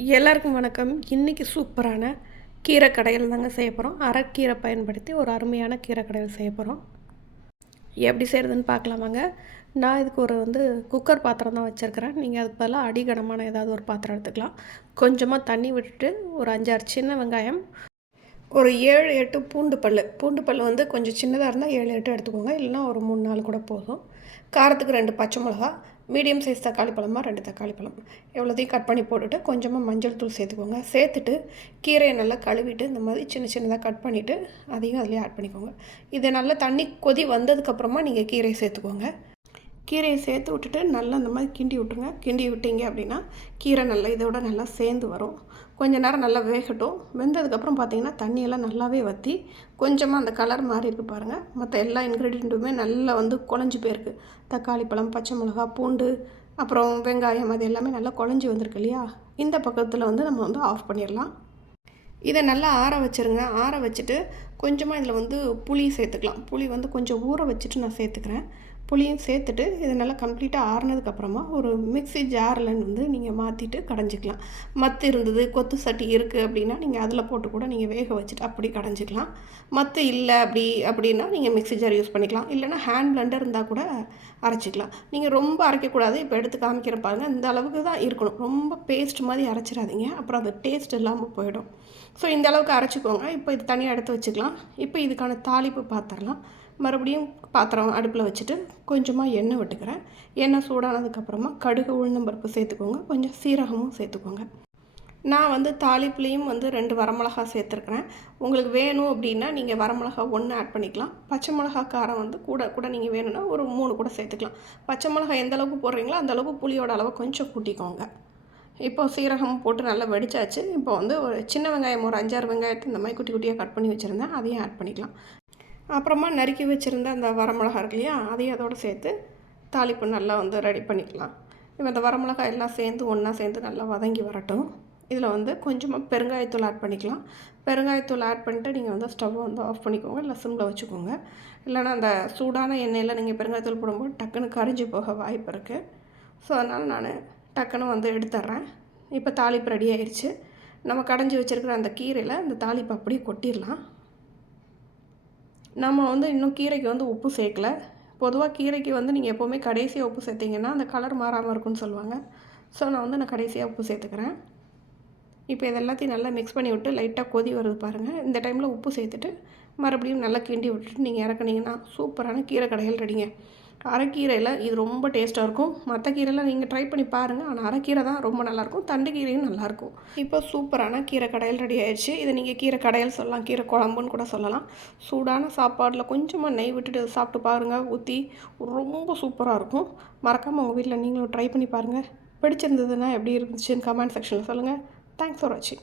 எல்லாருக்கும் வணக்கம். இன்றைக்கி சூப்பரான கீரை கடையில் தாங்க செய்ய போகிறோம் அரைக்கீரை பயன்படுத்தி ஒரு அருமையான கீரை கடையில் செய்ய போகிறோம் எப்படி செய்கிறதுன்னு பார்க்கலாமாங்க நான் இதுக்கு ஒரு வந்து குக்கர் பாத்திரம் தான் வச்சுருக்கிறேன். நீங்கள் அதுக்கு பதிலாக அடிகனமான ஏதாவது ஒரு பாத்திரம் எடுத்துக்கலாம். கொஞ்சமாக தண்ணி விட்டுட்டு ஒரு அஞ்சாறு சின்ன வெங்காயம் ஒரு ஏழு எட்டு பூண்டு பல் பூண்டு பல் வந்து கொஞ்சம் சின்னதாக இருந்தால் ஏழு எட்டு எடுத்துக்கோங்க. இல்லைனா ஒரு மூணு நாள் கூட போதும். காரத்துக்கு ரெண்டு பச்சை மிளகா மீடியம் சைஸ் தக்காளி பழமாக ரெண்டு தக்காளி பழம். எவ்வளோத்தையும் கட் பண்ணி போட்டுட்டு கொஞ்சமாக மஞ்சள் தூள் சேர்த்துக்கோங்க. சேர்த்துட்டு கீரையை நல்லா கழுவிட்டு இந்த மாதிரி சின்ன சின்னதாக கட் பண்ணிவிட்டு அதையும் அதிலே ஆட் பண்ணிக்கோங்க. இதை நல்லா தண்ணி கொதி வந்ததுக்கப்புறமா நீங்கள் கீரையை சேர்த்துக்கோங்க. கீரையை சேர்த்து விட்டுட்டு நல்லா அந்த மாதிரி கிண்டி விட்ருங்க கிண்டி விட்டீங்க அப்படின்னா கீரை நல்லா இதோட நல்லா சேர்ந்து வரும். கொஞ்ச நேரம் நல்லா வேகட்டும். வெந்ததுக்கப்புறம் பார்த்தீங்கன்னா தண்ணியெல்லாம் நல்லாவே வற்றி கொஞ்சமாக அந்த கலர் மாறி இருக்குது பாருங்கள் மற்ற எல்லா இன்க்ரீடியண்ட்டுமே நல்லா வந்து குழஞ்சி போயிருக்கு. தக்காளி பழம் பச்சை மிளகா பூண்டு அப்புறம் வெங்காயம் அது எல்லாமே நல்லா குழஞ்சி வந்திருக்கு இல்லையா? இந்த பக்கத்தில் வந்து நம்ம வந்து ஆஃப் பண்ணிடலாம். இதை நல்லா ஆற வச்சுருங்க. ஆற வச்சுட்டு கொஞ்சமாக இதில் வந்து புளி சேர்த்துக்கலாம். புளி வந்து கொஞ்சம் ஊற வச்சுட்டு நான் சேர்த்துக்கிறேன். புளியும் சேர்த்துட்டு இது நல்லா கம்ப்ளீட்டாக ஆறுனதுக்கப்புறமா ஒரு மிக்சி ஜாரில் வந்து நீங்கள் மாற்றிட்டு கடைஞ்சிக்கலாம். மத்து இருந்தது கொத்து சட்டி இருக்குது அப்படின்னா நீங்கள் அதில் போட்டு கூட நீங்கள் வேக வச்சுட்டு அப்படி கடைஞ்சிக்கலாம். மத்து இல்லை அப்படி அப்படின்னா நீங்கள் மிக்சி ஜார் யூஸ் பண்ணிக்கலாம். இல்லைனா ஹேண்ட் பிளண்டர் இருந்தால் கூட அரைச்சிக்கலாம். நீங்கள் ரொம்ப அரைக்கக்கூடாது. இப்போ எடுத்து காமிக்கிற பாருங்கள் இந்த அளவுக்கு தான் இருக்கணும். ரொம்ப பேஸ்ட் மாதிரி அரைச்சிடாதீங்க. அப்புறம் அது டேஸ்ட் இல்லாமல் போயிடும். ஸோ இந்த அளவுக்கு அரைச்சிக்கோங்க. இப்போ இது தனியாக எடுத்து வச்சுக்கலாம். இப்போ இதுக்கான தாளிப்பு பார்த்துடலாம் மறுபடியும் பாத்திரம் அடுப்பில் வச்சுட்டு கொஞ்சமாக எண்ணெய் விட்டுக்கிறேன். எண்ணெய் சூடானதுக்கப்புறமா கடுகு உளுந்தம்பருப்பு சேர்த்துக்கோங்க. கொஞ்சம் சீரகமும் சேர்த்துக்கோங்க. நான் வந்து தாளிப்புலேயும் வந்து ரெண்டு வரமிளகா சேர்த்துருக்குறேன். உங்களுக்கு வேணும் அப்படின்னா நீங்கள் வரமிளகா ஒன்று ஆட் பண்ணிக்கலாம். பச்சை மிளகா காரம் வந்து கூட கூட நீங்கள் வேணும்னா ஒரு மூணு கூட சேர்த்துக்கலாம். பச்சை மிளகா எந்த அளவுக்கு போடுறீங்களோ அந்தளவுக்கு புளியோட அளவை கொஞ்சம் கூட்டிக்கோங்க. இப்போ சீரகம் போட்டு நல்லா வெடிச்சாச்சு. இப்போ வந்து ஒரு சின்ன வெங்காயம் ஒரு அஞ்சாறு வெங்காயத்தை இந்த மாதிரி குட்டி குட்டியாக கட் பண்ணி வச்சுருந்தேன். அதையும் ஆட் பண்ணிக்கலாம். அப்புறமா நறுக்கி வச்சுருந்த அந்த வரமிளகா இருக்கு இல்லையா அதையும் அதோடு சேர்த்து தாளிப்பு நல்லா வந்து ரெடி பண்ணிக்கலாம். இப்போ இந்த வரமிளகா எல்லாம் சேர்ந்து ஒன்றா சேர்ந்து நல்லா வதங்கி வரட்டும். இதில் வந்து கொஞ்சமாக பெருங்காயத்தூள் ஆட் பண்ணிக்கலாம். பெருங்காயத்தூள் ஆட் பண்ணிட்டு நீங்கள் வந்து ஸ்டவ்வை வந்து ஆஃப் பண்ணிக்கோங்க. இல்லை சிம்மில் வச்சுக்கோங்க. இல்லைனா அந்த சூடான எண்ணெயில் நீங்கள் பெருங்காயத்தூள் போடும்போது டக்குன்னு கரிஞ்சு போக வாய்ப்பு இருக்குது ஸோ அதனால் நான் டக்குன்னு வந்து எடுத்துட்றேன் இப்போ தாளிப்பு ரெடி ஆயிடுச்சு நம்ம கடைஞ்சி வச்சுருக்கிற அந்த கீரையில் அந்த தாளிப்பு அப்படியே கொட்டிடலாம் நம்ம வந்து இன்னும் கீரைக்கு வந்து உப்பு சேர்க்கல. பொதுவாக கீரைக்கு வந்து நீங்கள் எப்போவுமே கடைசியாக உப்பு சேர்த்திங்கன்னா அந்த கலர் மாறாமல் இருக்குன்னு சொல்லுவாங்க. ஸோ நான் வந்து நான் கடைசியாக உப்பு சேர்த்துக்கிறேன். இப்போ இது எல்லாத்தையும் நல்லா மிக்ஸ் பண்ணி விட்டு லைட்டாக கொதி வருது பாருங்கள் இந்த டைமில் உப்பு சேர்த்துட்டு மறுபடியும் நல்லா கிண்டி விட்டுட்டு நீங்கள் இறக்குனீங்கன்னா சூப்பரான கீரை கடைகள் ரெடிங்க. அரைக்கீரையில் இது ரொம்ப டேஸ்ட்டாக இருக்கும். மற்ற கீரைலாம் நீங்கள் ட்ரை பண்ணி பாருங்கள் ஆனால் அரைக்கீரை தான் ரொம்ப நல்லாயிருக்கும் தண்டு கீரையும் நல்லாயிருக்கும் இப்போ சூப்பரான கீரை கடையில் ரெடி ஆயிடுச்சு. இதை நீங்கள் கீரை கடையில் சொல்லலாம். கீரை குழம்புன்னு கூட சொல்லலாம். சூடான சாப்பாடில் கொஞ்சமாக நெய் விட்டுட்டு சாப்பிட்டு பாருங்கள் ஊற்றி ரொம்ப சூப்பராக இருக்கும். மறக்காமல் உங்கள் வீட்டில் நீங்களும் ட்ரை பண்ணி பாருங்கள் பிடிச்சிருந்ததுன்னா எப்படி இருந்துச்சுன்னு கமெண்ட் செக்ஷனில் சொல்லுங்கள் தேங்க்ஸ் ஃபார் வாட்சிங்